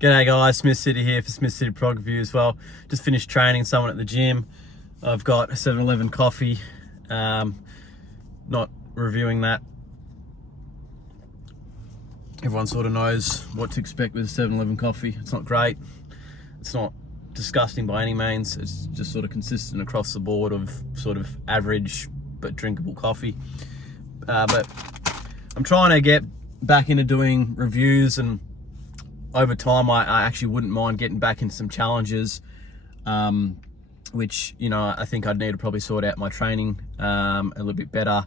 G'day guys, Smith City here for Smith City Prog Review as well. Just finished training someone at the gym. I've got a 7-Eleven coffee. Not reviewing that. Everyone sort of knows what to expect with a 7-Eleven coffee. It's not great. It's not disgusting by any means. It's just sort of consistent across the board of sort of average but drinkable coffee. But I'm trying to get back into doing reviews, and over time I actually wouldn't mind getting back into some challenges, which, you know, I think I'd need to probably sort out my training a little bit better,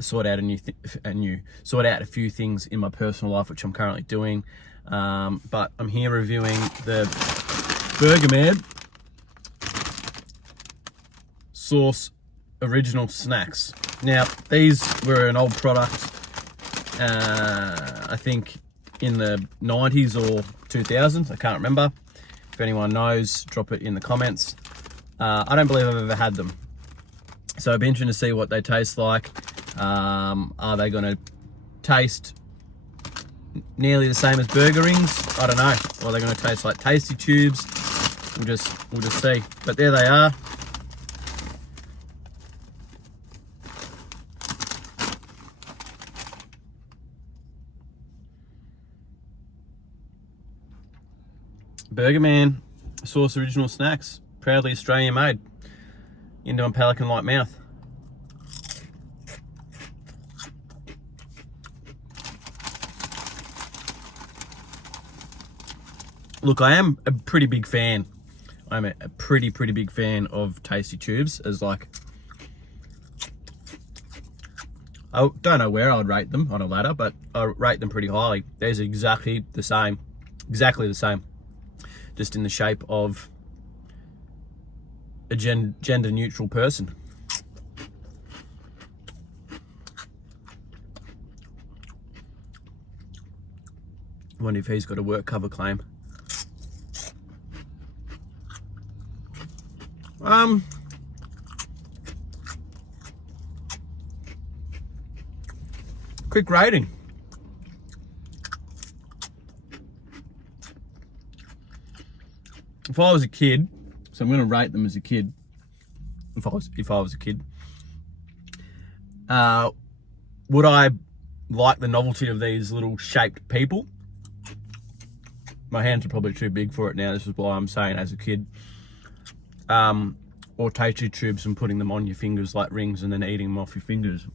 sort out a few things in my personal life, which I'm currently doing. But I'm here reviewing the Burgerman Sauce Original Snacks. Now, these were an old product, I think in the 90s or 2000s, I can't remember. If anyone knows, drop it in the comments. I don't believe I've ever had them, so it'd be interesting to see what they taste like. Are they going to taste nearly the same as burger rings? I don't know. Or are they going to taste like Tasty Tubes? We'll just see. But there they are. Burgerman Sauce Original Snacks, proudly Australian made, into a pelican like mouth. Look, I am a pretty big fan. I'm a pretty big fan of Tasty Tubes, as like, I don't know where I'd rate them on a ladder, but I rate them pretty highly. These are exactly the same, just in the shape of a gender neutral person. I wonder if he's got a work cover claim. Quick rating. If I was a kid, so I'm going to rate them as a kid. If I was a kid, would I like the novelty of these little shaped people? My hands are probably too big for it now. This is why I'm saying as a kid. Or Tasty Tubes and putting them on your fingers like rings and then eating them off your fingers.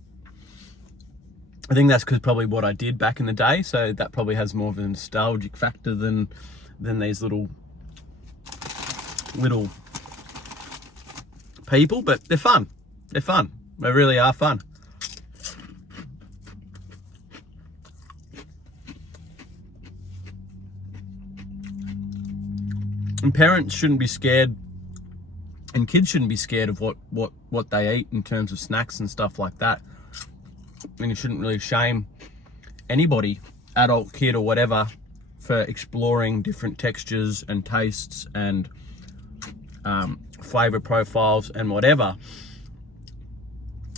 I think that's because probably what I did back in the day. So that probably has more of a nostalgic factor than these little people, but they're fun. They're fun. They really are fun. And parents shouldn't be scared, and kids shouldn't be scared of what they eat in terms of snacks and stuff like that. And you shouldn't really shame anybody, adult, kid, or whatever, for exploring different textures and tastes and flavor profiles and whatever.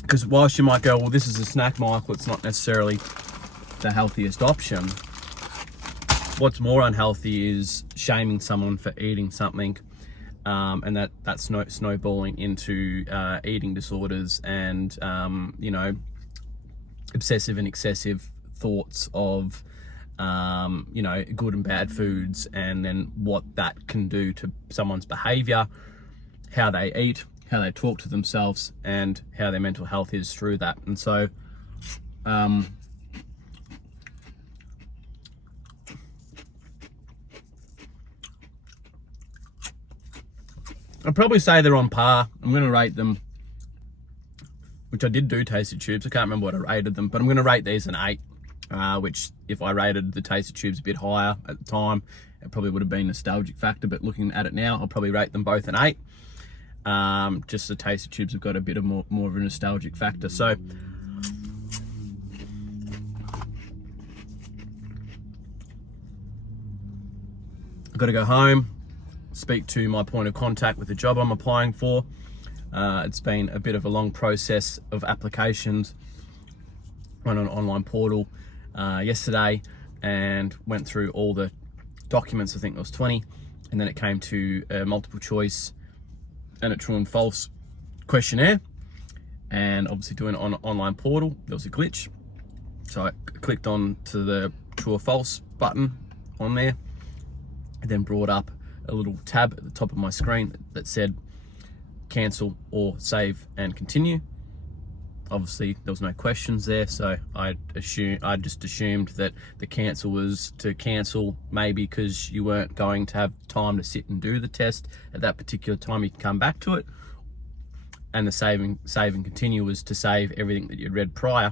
Because whilst you might go, well, this is a snack, Michael, it's not necessarily the healthiest option. What's more unhealthy is shaming someone for eating something, and that's snowballing into eating disorders and you know, obsessive and excessive thoughts of you know, good and bad foods, and then what that can do to someone's behavior, how they eat, how they talk to themselves, and how their mental health is through that. And so I'd probably say they're on par. I'm going to rate them, which I did do Tasty Tubes. I can't remember what I rated them, but I'm going to rate these an 8. Which, if I rated the Tasty Tubes a bit higher at the time, it probably would have been a nostalgic factor. But looking at it now, I'll probably rate them both an 8. Just the Tasty Tubes have got a bit of more of a nostalgic factor. So I've got to go home, speak to my point of contact with the job I'm applying for. It's been a bit of a long process of applications. Went on an online portal yesterday and went through all the documents, I think there was 20, and then it came to a multiple choice and a true and false questionnaire. And obviously doing it on an online portal, there was a glitch. So I clicked on to the true or false button on there. It then brought up a little tab at the top of my screen that said cancel or save and continue. Obviously there was no questions there, so I just assumed that the cancel was to cancel, maybe because you weren't going to have time to sit and do the test at that particular time. You can come back to it. And the save and continue was to save everything that you'd read prior,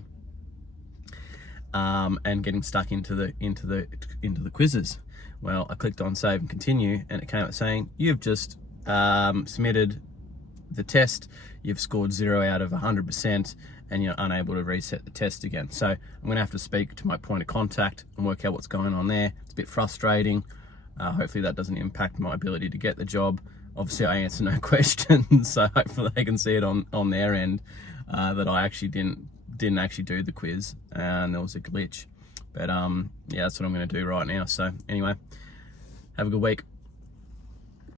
and getting stuck into the quizzes. Well, I clicked on save and continue, and it came up saying you've just submitted the test. You've scored 0 out of 100%, and you're unable to reset the test again. So I'm going to have to speak to my point of contact and work out what's going on there. It's a bit frustrating. Hopefully that doesn't impact my ability to get the job. Obviously I answer no questions, so hopefully they can see it on their end, that I actually didn't actually do the quiz and there was a glitch. But yeah, that's what I'm going to do right now. So anyway, have a good week.